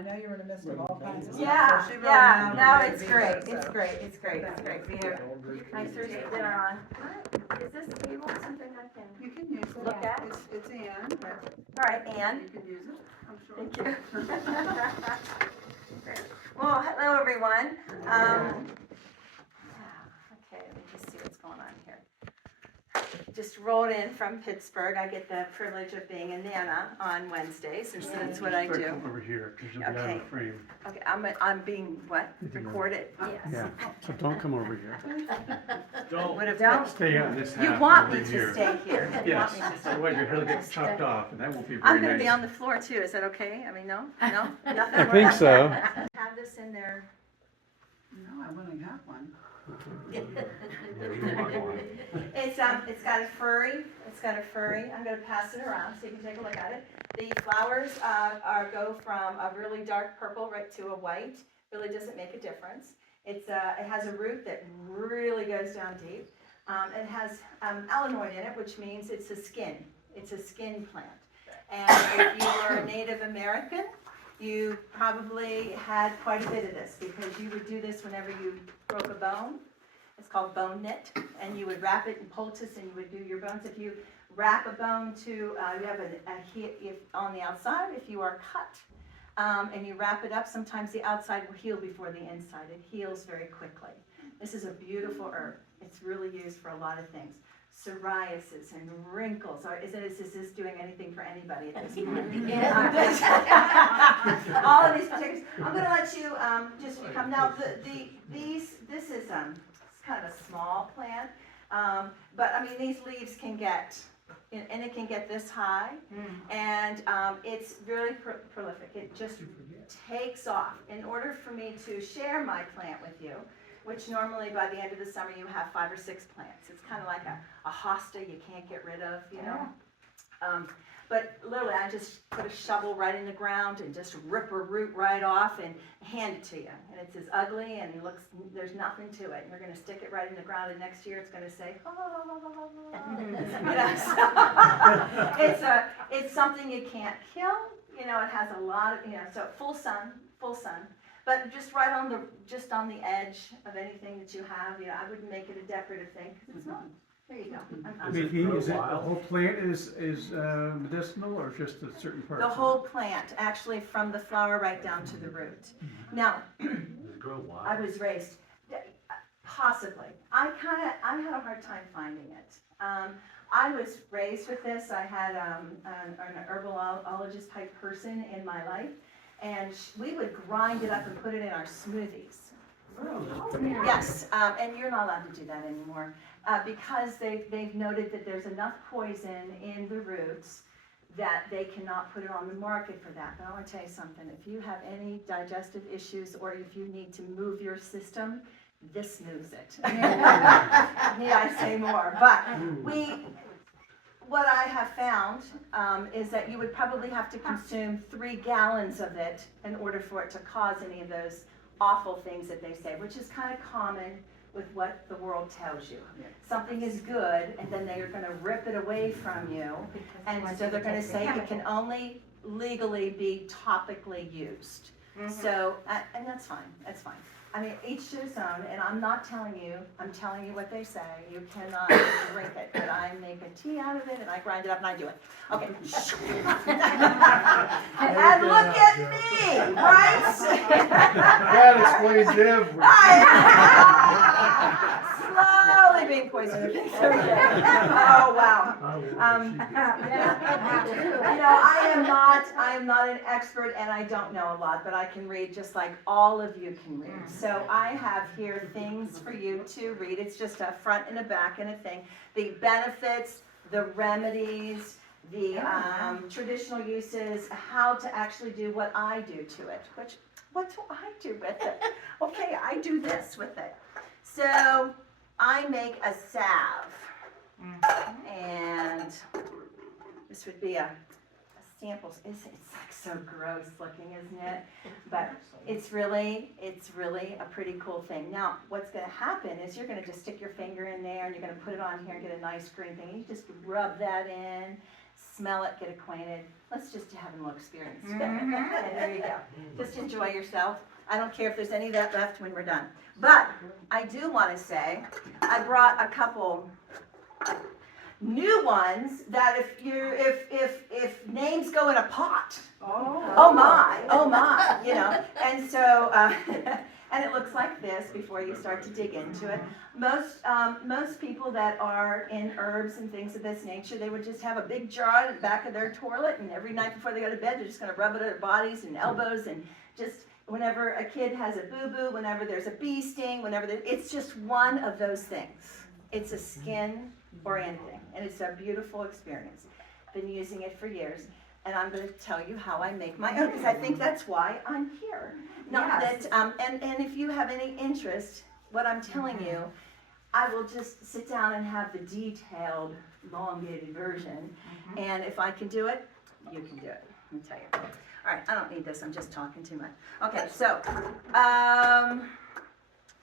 I know you were in the midst of all kinds of stuff. Yeah, so she really yeah, now no, needs it's to be great, here, it's so. great, it's great, it's great. We have nice Thursday dinner on. What? Is this table something I can? You can use it. Look at? It's Ann, but All right, Ann. you can use it, I'm sure. Thank you. Well, hello, everyone. Okay, let me just see what's going on here. Just rolled in from Pittsburgh. I get the privilege of being in Nana on Wednesdays, and so that's what I do. Come over here, because you'll be out Okay. of frame. Okay, I'm being, what, recorded? Yeah, so don't come over here. Would have Don't stay on this half You want over me here. to stay here? You want Yes, me to stay? otherwise your hair will get chopped off, and that won't be very nice. I'm gonna be on the floor too, is that okay? I mean, no, nothing? I think so. Have this in there. No, I wouldn't have one. It's got a furry, I'm gonna pass it around so you can take a look at it. The flowers, go from a really dark purple right to a white, really doesn't make a difference. It has a root that really goes down deep. It has, alanoid in it, which means it's a skin plant. And if you were a Native American, you probably had quite a bit of this, because you would do this whenever you broke a bone. It's called bone knit, and you would wrap it in poultice and you would do your bones. If you wrap a bone to, you have if on the outside, if you are cut, and you wrap it up, sometimes the outside will heal before the inside. It heals very quickly. This is a beautiful herb. It's really used for a lot of things. Psoriasis and wrinkles. Is this doing anything for anybody at this point? All of these particulars. I'm going to let you just come. Now, this is it's kind of a small plant, but I mean, these leaves can get, and it can get this high, and it's really prolific. It just takes off. In order for me to share my plant with you, which normally by the end of the summer you have 5 or 6 plants. It's kind of like a hosta you can't get rid of, you know. But literally, I just put a shovel right in the ground and just rip a root right off and hand it to you. And it's as ugly and there's nothing to it. And you're going to stick it right in the ground, and next year it's going to say, it's something you can't kill. You know, it has a lot of, so full sun. But just right on the edge of anything that you have, I wouldn't make it a decorative thing, because it's not. There you go. Is it the whole plant is medicinal, or just a certain part? The whole plant, actually, from the flower right down to the root. Now, I was raised, possibly. I had a hard time finding it. I was raised with this. I had an herbologist type person in my life, and we would grind it up and put it in our smoothies. Yes, and you're not allowed to do that anymore, because they've noted that there's enough poison in the roots that they cannot put it on the market for that. But I want to tell you something. If you have any digestive issues, or if you need to move your system, this moves it. Need I say more? But what I have found is that you would probably have to consume 3 gallons of it in order for it to cause any of those awful things that they say, which is kind of common with what the world tells you. Something is good, and then they are going to rip it away from you, and so they're going to say it can only legally be topically used. So, and that's fine, I mean, each to his own, and I'm not telling you, I'm telling you what they say. You cannot drink it, but I make a tea out of it, and I grind it up, and I do it. Okay. And look at me, right? That explains everything. Slowly being poisoned. Oh, wow. I am not an expert, and I don't know a lot, but I can read just like all of you can read. So I have here things for you to read. It's just a front and a back and a thing. The benefits, the remedies, the traditional uses, how to actually do what I do to it. What do I do with it? Okay, I do this with it. So I make a salve, and this would be a sample. It's like so gross looking, isn't it? But it's really a pretty cool thing. Now, what's going to happen is you're going to just stick your finger in there, and you're going to put it on here and get a nice green thing. You just rub that in, smell it, get acquainted. Let's just have a little experience. And there you go. Just enjoy yourself. I don't care if there's any of that left when we're done. But I do want to say, I brought a couple new ones that if names go in a pot, oh my, you know. And so, and it looks like this before you start to dig into it. Most people that are in herbs and things of this nature, they would just have a big jar at the back of their toilet, and every night before they go to bed, they're just going to rub it on their bodies and elbows, and just whenever a kid has a boo-boo, whenever there's a bee sting, it's just one of those things. It's a skin-oriented thing, and it's a beautiful experience. Been using it for years, and I'm going to tell you how I make my own, because I think that's why I'm here. Not that, and if you have any interest, what I'm telling you, I will just sit down and have the detailed, elongated version, and if I can do it, you can do it. Let me tell you. All right, I don't need this. I'm just talking too much. Okay, so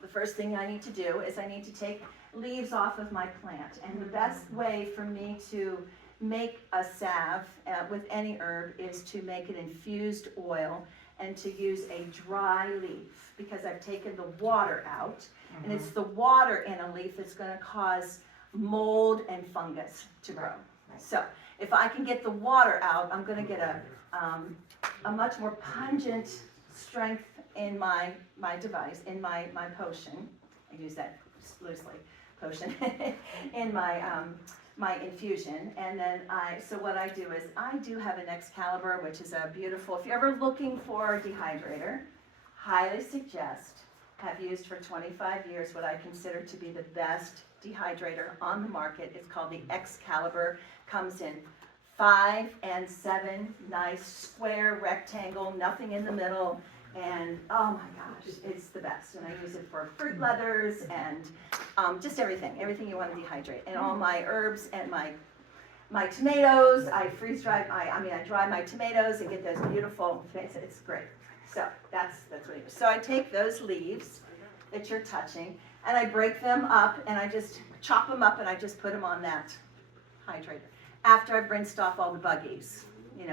the first thing I need to do is I need to take leaves off of my plant, and the best way for me to make a salve with any herb is to make an infused oil and to use a dry leaf, because I've taken the water out, and it's the water in a leaf that's going to cause mold and fungus to grow. So if I can get the water out, I'm going to get a much more pungent strength in my device, in my potion. I use that loosely, potion, in my infusion. And then so what I do is I do have an Excalibur, which is a beautiful, if you're ever looking for a dehydrator, highly suggest, have used for 25 years what I consider to be the best dehydrator on the market. It's called the Excalibur. Comes in 5 and 7, nice square rectangle, nothing in the middle, and oh my gosh, it's the best. And I use it for fruit leathers and just everything you want to dehydrate. And all my herbs and my tomatoes, I freeze dry. I dry my tomatoes and get those beautiful. It's great. So that's what it is. So I take those leaves that you're touching and I break them up and I just chop them up and I just put them on that hydrator. After I've rinsed off all the buggies,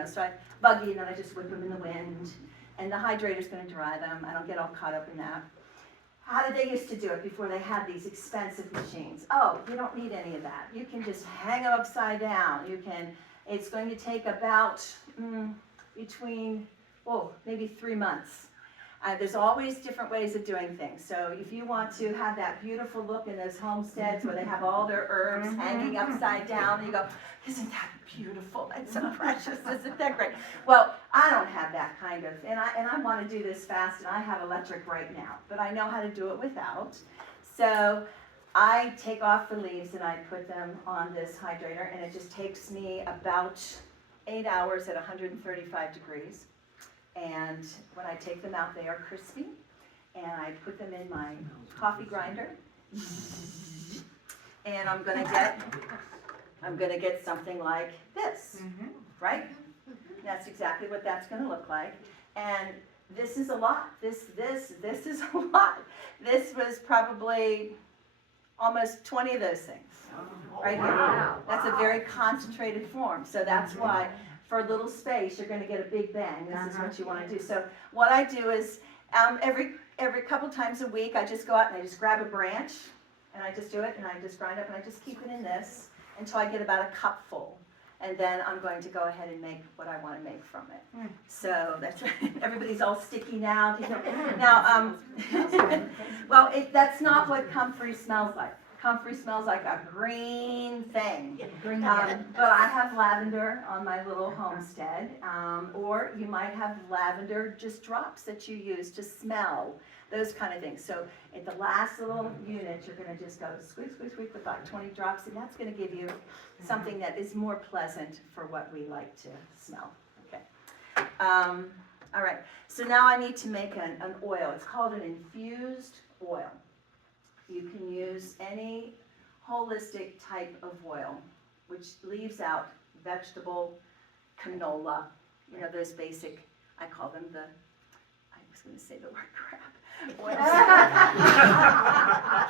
so I buggy and then I just whip them in the wind, and the hydrator's going to dry them. I don't get all caught up in that. How did they used to do it before they had these expensive machines? Oh, you don't need any of that. You can just hang them upside down. It's going to take about between, maybe 3 months. There's always different ways of doing things. So if you want to have that beautiful look in those homesteads where they have all their herbs hanging upside down, you go, isn't that beautiful? That's so precious. Isn't that great? Well, I don't have that kind of, and I want to do this fast, and I have electric right now, but I know how to do it without. So I take off the leaves and I put them on this hydrator, and it just takes me about 8 hours at 135 degrees. And when I take them out, they are crispy, and I put them in my coffee grinder, and I'm gonna get something like this, right? That's exactly what that's gonna look like, and this is a lot. This is a lot. This was probably almost 20 of those things, right here. That's a very concentrated form, so that's why. For a little space, you're going to get a big bang. This is what you want to do. So what I do is every couple times a week, I just go out and I just grab a branch, and I just do it, and I just grind up, and I just keep it in this until I get about a cup full. And then I'm going to go ahead and make what I want to make from it. So that's right. Everybody's all sticky now. Now, well, that's not what comfrey smells like. Comfrey smells like a green thing. But I have lavender on my little homestead, or you might have lavender just drops that you use to smell, those kind of things. So at the last little unit, you're going to just go squeak, squeak, squeak with like 20 drops, and that's going to give you something that is more pleasant for what we like to smell. Okay. All right. So now I need to make an oil. It's called an infused oil. You can use any holistic type of oil, which leaves out vegetable, canola, those basic, I call them I was going to say the word crap.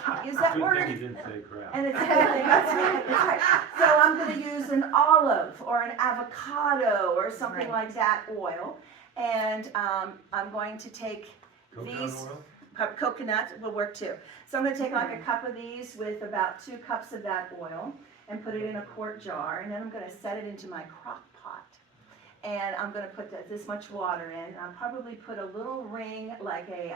can't use that Good word. thing you didn't say crap. And it's a good thing, that's right, that's right. So I'm gonna use an olive or an avocado or something Right. like that oil. And I'm going to take Coconut these, oil? coconut will work too. So I'm gonna take like a cup of these with about 2 cups of that oil and put it in a quart jar, and then I'm gonna set it into my crock pot. And I'm gonna put this much water in. I'll probably put a little ring, like a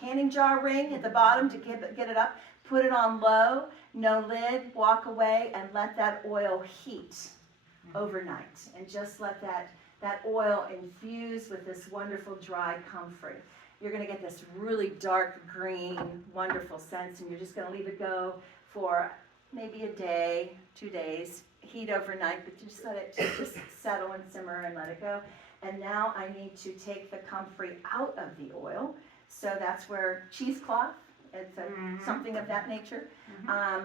canning jar ring at the bottom to get it up. Put it on low, no lid, walk away, and let that oil heat overnight. And just let that oil infuse with this wonderful dry comfrey. You're gonna get this really dark green, wonderful scent, and you're just gonna leave it go for maybe a day, 2 days. Heat overnight, but just let it just settle and simmer and let it go. And now I need to take the comfrey out of the oil. So that's where cheesecloth, it's something of that nature.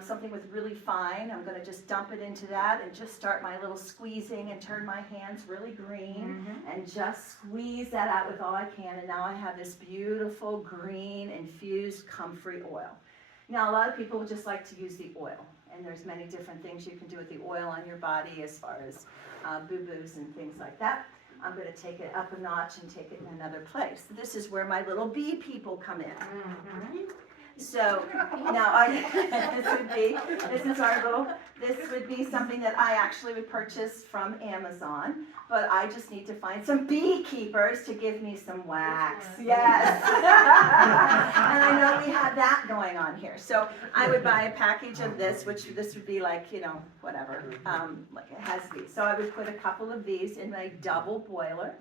Something with really fine, I'm gonna just dump it into that and just start my little squeezing and turn my hands really green and just squeeze that out with all I can. And now I have this beautiful green infused comfrey oil. Now a lot of people just like to use the oil. And there's many different things you can do with the oil on your body as far as boo-boos and things like that. I'm going to take it up a notch and take it in another place. This is where my little bee people come in. So now this would be something that I actually would purchase from Amazon, but I just need to find some beekeepers to give me some wax. Yes. And I know we have that going on here. So I would buy a package of this, which this would be like, whatever, like it has these. So I would put a couple of these in my double boiler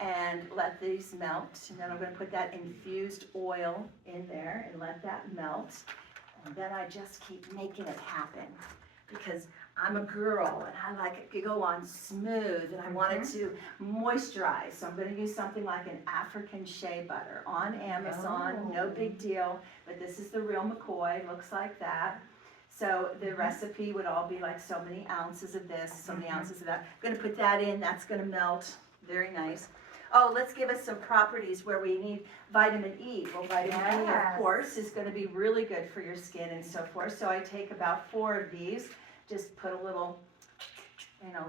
and let these melt. And then I'm going to put that infused oil in there and let that melt. And then I just keep making it happen because I'm a girl and I like it to go on smooth and I want it to moisturize. So I'm going to use something like an African shea butter on Amazon. No big deal, but this is the real McCoy. Looks like that. So the recipe would all be like so many ounces of this, so many ounces of that. I'm going to put that in. That's going to melt. Very nice. Oh, let's give us some properties where we need vitamin E. Well, vitamin E, of course, is going to be really good for your skin and so forth. So I take about 4 of these, just put a little,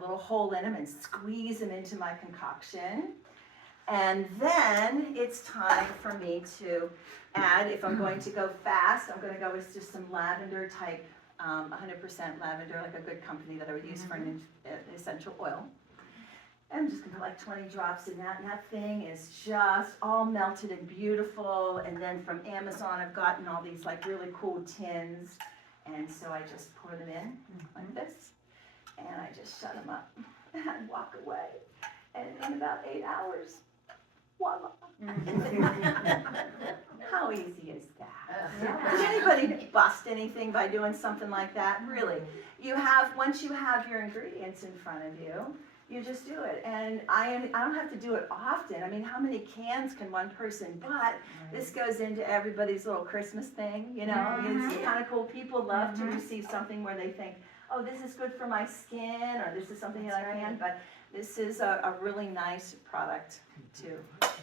little hole in them and squeeze them into my concoction. And then it's time for me to add, if I'm going to go fast, I'm going to go with just some lavender type, 100% lavender, like a good company that I would use for an essential oil. I'm just gonna put like 20 drops in that, and that thing is just all melted and beautiful. And then from Amazon, I've gotten all these like really cool tins, and so I just pour them in like this, and I just shut them up and walk away. And in about 8 hours, voila! How easy is that? Does anybody bust anything by doing something like that? Really, once you have your ingredients in front of you. You just do it, and I don't have to do it often. I mean, how many cans can one person? But this goes into everybody's little Christmas thing, It's kind of cool. People love to receive something where they think, oh, this is good for my skin, or this is something that I can. But this is a really nice product to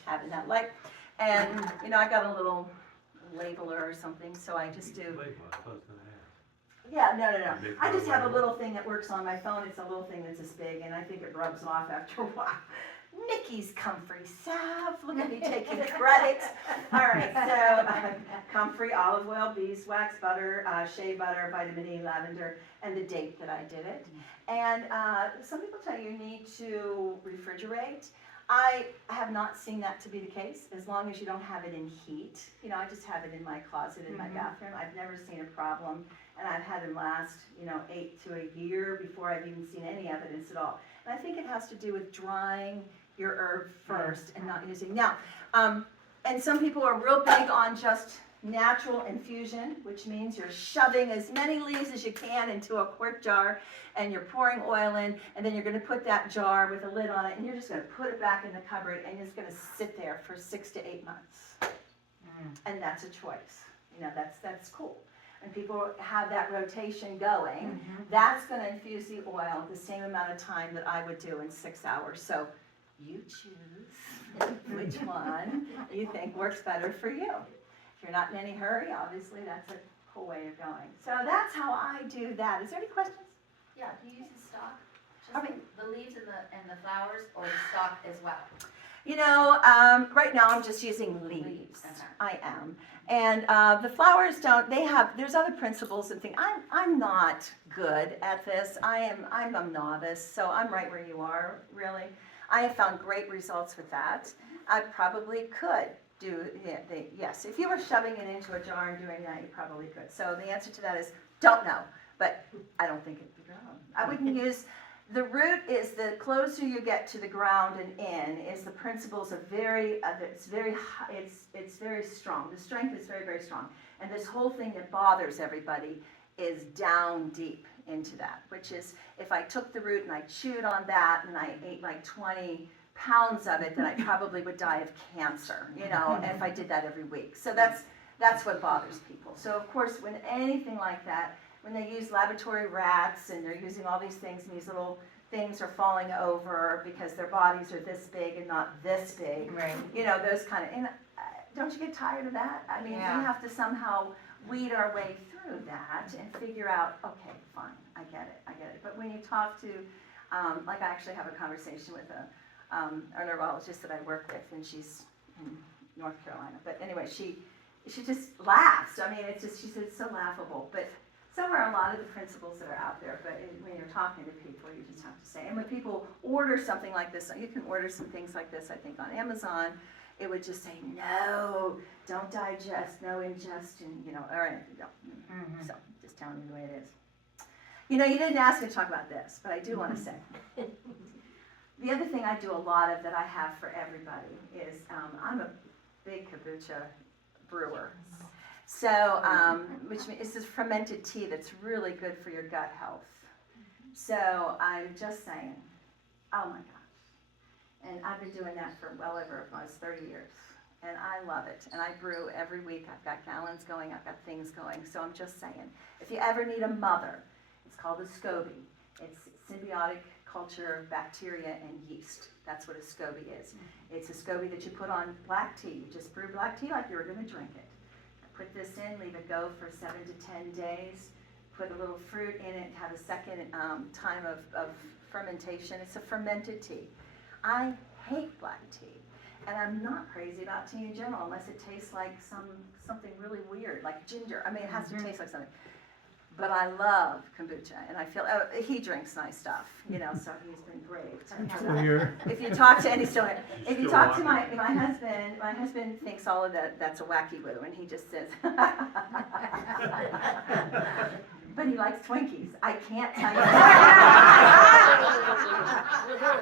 have in that light. And I got a little labeler or something, so I just do. Yeah, no. I just have a little thing that works on my phone. It's a little thing that's this big, and I think it rubs off after a while. Nikki's comfrey salve. Look at me taking credit. All right, so comfrey, olive oil, beeswax, butter, shea butter, vitamin E, lavender, and the date that I did it. And some people tell you need to refrigerate. I have not seen that to be the case, as long as you don't have it in heat. I just have it in my closet in my bathroom. I've never seen a problem, and I've had them last, 8 to a year before I've even seen any evidence at all. And I think it has to do with drying your herb first and not using. Now, and some people are real big on just natural infusion, which means you're shoving as many leaves as you can into a quart jar, and you're pouring oil in, and then you're going to put that jar with a lid on it, and you're just going to put it back in the cupboard, and it's going to sit there for 6 to 8 months. And that's a choice. That's cool. And people have that rotation going, that's going to infuse the oil the same amount of time that I would do in 6 hours. So you choose which one you think works better for you. If you're not in any hurry, obviously, that's a cool way of going. So that's how I do that. Is there any questions? Yeah, do you use the stalk? I Just mean- the leaves and the flowers, or the stalk as well? You know, right now I'm just using leaves. Okay. I am. And the flowers don't, there's other principles and things. I'm not good at this. I'm a novice, so I'm right where you are, really. I have found great results with that. I probably could do, yes, if you were shoving it into a jar and doing that, you probably could. So the answer to that is, don't know, but I don't think it'd be wrong. I wouldn't use, the root is the closer you get to the ground and in, is the principles of it's very strong. The strength is very, very strong. And this whole thing that bothers everybody is down deep into that, which is if I took the root and I chewed on that and I ate like 20 pounds of it, then I probably would die of cancer, you know, if I did that every week. So that's what bothers people. So of course, when anything like that, when they use laboratory rats and they're using all these things and these little things are falling over because their bodies are this big and not this big, Right. you know, those kind of, and don't you get tired of that? I mean, Yeah. we have to somehow weed our way through that and figure out, okay, fine, I get it. But when you talk to, like I actually have a conversation with a neurologist that I work with, and she's in North Carolina. But anyway, she just laughs. I mean, it's just, she said it's so laughable. But so are a lot of the principles that are out there. But when you're talking to people, you just have to say. And when people order something like this, you can order some things like this, I think, on Amazon. It would just say, no, don't digest, no ingestion, you know, or anything. No. So just telling you the way it is. You know, you didn't ask me to talk about this, but I do want to say. The other thing I do a lot of that I have for everybody is I'm a big kombucha brewer. So, which means it's this fermented tea that's really good for your gut health. So I'm just saying, oh my gosh. And I've been doing that for well over almost 30 years. And I love it. And I brew every week. I've got gallons going, I've got things going. So I'm just saying, if you ever need a mother, it's called a SCOBY. It's symbiotic culture of bacteria and yeast. That's what a SCOBY is. It's a SCOBY that you put on black tea. You just brew black tea like you were going to drink it. Put this in, leave it go for 7 to 10 days. Put a little fruit in it, have a second time of fermentation. It's a fermented tea. I hate black tea. And I'm not crazy about tea in general unless it tastes like something really weird, like ginger. I mean, it has to taste like something. But I love kombucha, and I feel, he drinks nice stuff, you know, so he's been great. Still here. If you talk to, and he's still here, if you talk to my husband thinks all of that's a wacky woo, and he just says, but he likes Twinkies. I can't tell you.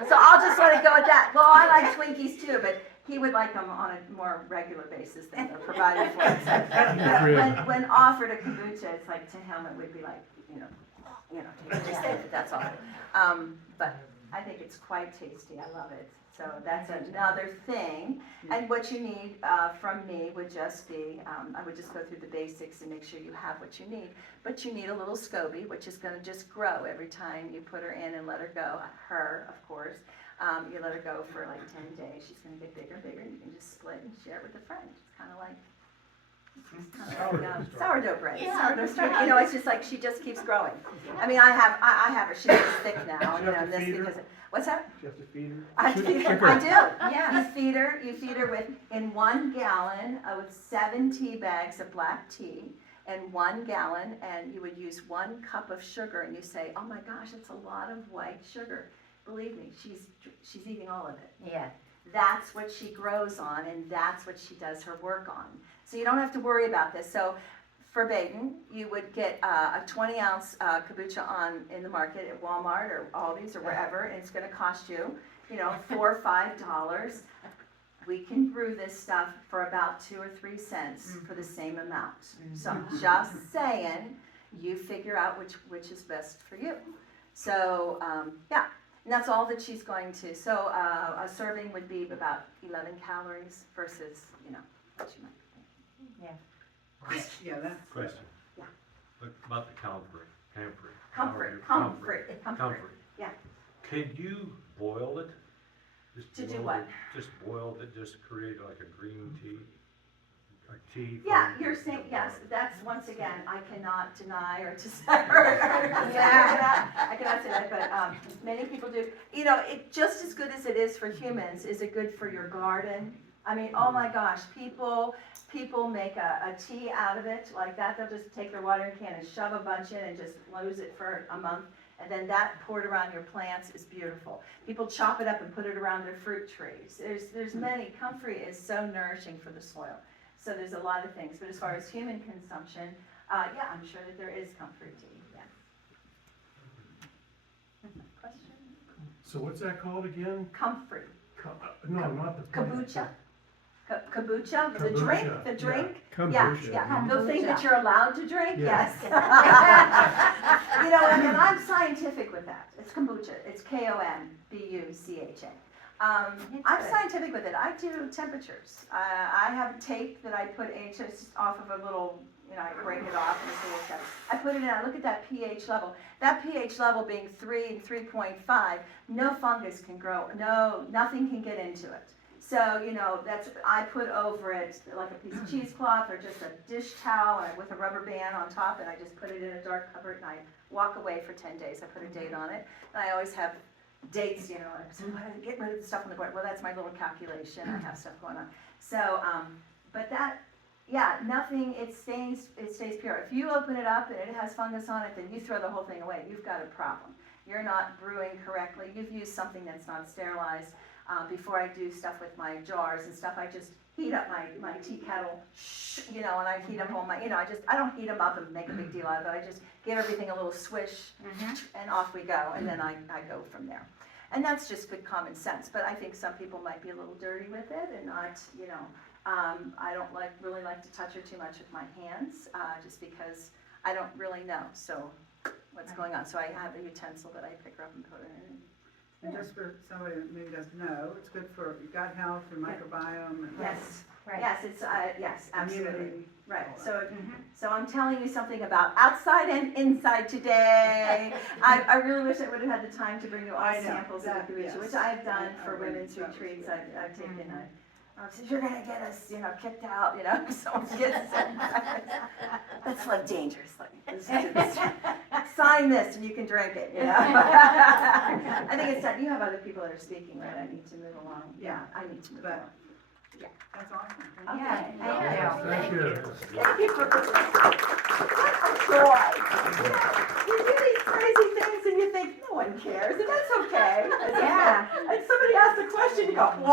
So I'll just let it go at that. Well, I like Twinkies too, but he would like them on a more regular basis than they're provided for him. But when offered a kombucha, it's like to him it would be like, you know, that's all. But I think it's quite tasty. I love it. So that's another thing. And what you need from me would just be, I would just go through the basics and make sure you have what you need. But you need a little SCOBY, which is going to just grow every time you put her in and let her go. Her, of course. You let her go for like 10 days. She's going to get bigger and bigger, and you can just split and share it with a friend. It's kind of like sourdough bread. Yeah. Sourdough starter. You know, it's just like she just keeps growing. I mean, I have her. She's thick now. You know, and this because what's that? You have to feed her. I feed her. Sugar. I do. Yeah. You feed her with in 1 gallon with 7 tea bags of black tea. And 1 gallon, and you would use 1 cup of sugar, and you say, "Oh my gosh, it's a lot of white sugar." Believe me, she's eating all of it. Yeah. That's what she grows on, and that's what she does her work on. So you don't have to worry about this. So for Baden, you would get a 20-ounce kombucha in the market at Walmart or Aldi's or wherever, and it's going to cost you, $4 or $5. We can brew this stuff for about 2 or 3 cents for the same amount. So I'm just saying, you figure out which is best for you. So yeah. And that's all that she's going to. So a serving would be about 11 calories versus, what you might think. Yeah, that's. Question. Yeah. What about the comfrey? Comfrey. Yeah. Can you boil it? Just To do boil what? it- Just boil it, just create like a green tea? a tea. Yeah, from- you're saying, yes, that's, once again, I cannot deny or I cannot say that, but, many people do. You know, it, just as good as it is for humans, is it good for your garden? I mean, oh my gosh, people make a tea out of it like that. They'll just take their watering can and shove a bunch in and just lose it for a month. And then that poured around your plants is beautiful. People chop it up and put it around their fruit trees. There's many, comfrey is so nourishing for the soil. So there's a lot of things, but as far as human consumption, yeah, I'm sure that there is comfrey tea, yeah. Question? So what's that called again? Comfrey, No, not the plant. kombucha. Kombucha, the drink, Kombucha, the yeah. drink? Kombucha. Yeah, the thing that Kombucha. you're allowed to drink, Yeah. yes. You know, and I'm scientific with that. It's kombucha, it's Kombucha. I'm scientific with it. I do temperatures. I have tape that I put in just off of a little, you know, I break it off and it's a little stuff. I put it in, I look at that pH level. That pH level being 3 and 3.5, no fungus can grow, nothing can get into it. So, you know, I put over it like a piece of cheesecloth or just a dish towel and with a rubber band on top, and I just put it in a dark cupboard and I walk away for 10 days. I put a date on it. And I always have dates, you know, so get rid of the stuff on the board. Well, that's my little calculation. I have stuff going on. So, but that, yeah, nothing, it stays pure. If you open it up and it has fungus on it, then you throw the whole thing away. You've got a problem. You're not brewing correctly. You've used something that's not sterilized. Before I do stuff with my jars and stuff, I just heat up my tea kettle, you know, and I heat up all my, you know, I don't heat them up and make a big deal out of it. I just give everything a little swish and off we go, and then I go from there. And that's just good common sense, but I think some people might be a little dirty with it and not, you know, I don't really like to touch it too much with my hands, just because I don't really know, so what's going on. So I have a utensil that I pick her up and put it in. And just for somebody that maybe doesn't know, it's good for your gut health, your microbiome. And Yes, Right. yes, it's, yes, absolutely. immunity. Right, so I'm telling you something about outside and inside today. I really wish I would have had the time to bring you all I know, samples of that- the kombucha, yes. which I've done I for really women's thought it was retreats. good. I've taken said, you're gonna get us, you know, kicked out, you know, someone gets that's like dangerous, like, sign this and you can drink it, you know? I think it's time, you have other people that are speaking, right? I need to move along. Yeah, I need to move But- along. That's awesome. Okay. Yeah, Thank you. Thank you for what a joy. You do these crazy things and you think no one cares, and that's okay. Yeah. And somebody asks a question, you go, wow.